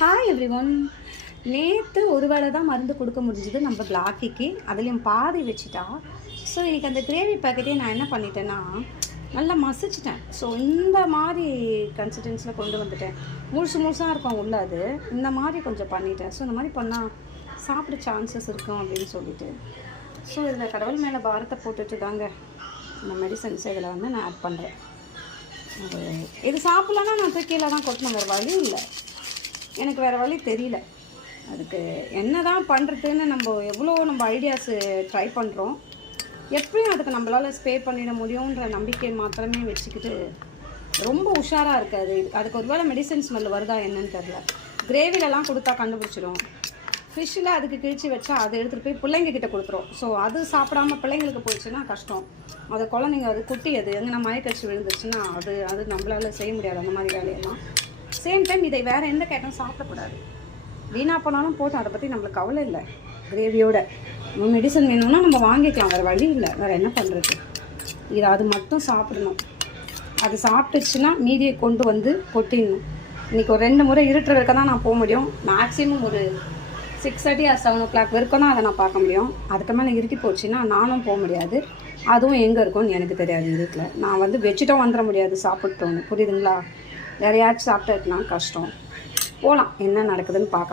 Hi every one. நேற்று ஒரு வேளை தான் மருந்து கொடுக்க முடிஞ்சுது நம்ம பிளாக்கிக்கு, அதுலேயும் பாதி வச்சுட்டா. ஸோ இன்றைக்கி அந்த கிரேவி பேக்கெட்டே நான் என்ன பண்ணிட்டேன்னா நல்லா மசிச்சிட்டேன். ஸோ இந்த மாதிரி கன்சிஸ்டன்ஸில் கொண்டு வந்துட்டேன். முழுசாக இருக்கும் உள்ள, அது இந்த மாதிரி கொஞ்சம் பண்ணிட்டேன். ஸோ இந்த மாதிரி பண்ணால் சாப்பிட சான்சஸ் இருக்கும் அப்படின்னு சொல்லிட்டு, ஸோ இதில் கடவுள் மேலே பாரத்தை போட்டுட்டு தாங்க இந்த மெடிசன்ஸ் இதில் வந்து நான் ஆட் பண்ணுறேன். இது சாப்பிட்லன்னா நான் கீழே தான் கொட்டணும், வேறு வழி இல்லை. எனக்கு வேறு வழி தெரியல. அதுக்கு என்ன தான் பண்ணுறதுன்னு நம்ம ஐடியாஸு ட்ரை பண்ணுறோம். எப்படியும் அதுக்கு நம்மளால் ஸ்பே பண்ணிட முடியுன்ற நம்பிக்கை மாத்திரமே வச்சுக்கிட்டு ரொம்ப உஷாராக இருக்காது. அதுக்கு ஒரு வேளை மெடிசன் ஸ்மெல் வருதா என்னன்னு தெரில. கிரேவிலலாம் கொடுத்தா கண்டுபிடிச்சிடும். ஃபிஷ்ஷில் அதுக்கு கிழிச்சி வச்சா அதை எடுத்துகிட்டு போய் பிள்ளைங்கக்கிட்ட கொடுத்துரும். ஸோ அது சாப்பிடாம பிள்ளைங்களுக்கு போயிடுச்சுன்னா கஷ்டம். அதை குழந்தைங்க அது குட்டி அது எங்கன்னா மயக்கடிச்சு விழுந்துருச்சுன்னா அது நம்மளால் செய்ய முடியாது அந்த மாதிரி வேலையெல்லாம். சேம் டைம் இதை வேறு எந்த கேட்டும் சாப்பிடக்கூடாது. வீணாக போனாலும் போட்டு அதை பற்றி நம்மளுக்கு கவலை இல்லை. கிரேவியோட மெடிசன் வேணும்னா நம்ம வாங்கிக்கலாம், வேறு வழி இல்லை. வேறு என்ன பண்ணுறது? அது மட்டும் சாப்பிடணும். அது சாப்பிட்டுச்சுன்னா மீதியை கொண்டு வந்து கொட்டிடணும். இன்றைக்கி ஒரு 2 முறை இருட்டுற வரைக்கும் தான் நான் போக முடியும். மேக்ஸிமம் ஒரு 6:30 or 7 o'clock வரைக்கும் தான் அதை நான் பார்க்க முடியும். அதுக்கு மேலே இருட்டி போச்சுன்னா நானும் போக முடியாது. அதுவும் எங்கே இருக்கும்னு எனக்கு தெரியாது. இருட்டில் நான் வச்சுட்டும் வந்துட முடியாது, சாப்பிட்டோன்னு. புரியுதுங்களா? யாரையாச்சும் சாப்பிட்டு இருக்கலாம், கஷ்டம். போகலாம், என்ன நடக்குதுன்னு பார்க்கலாம்.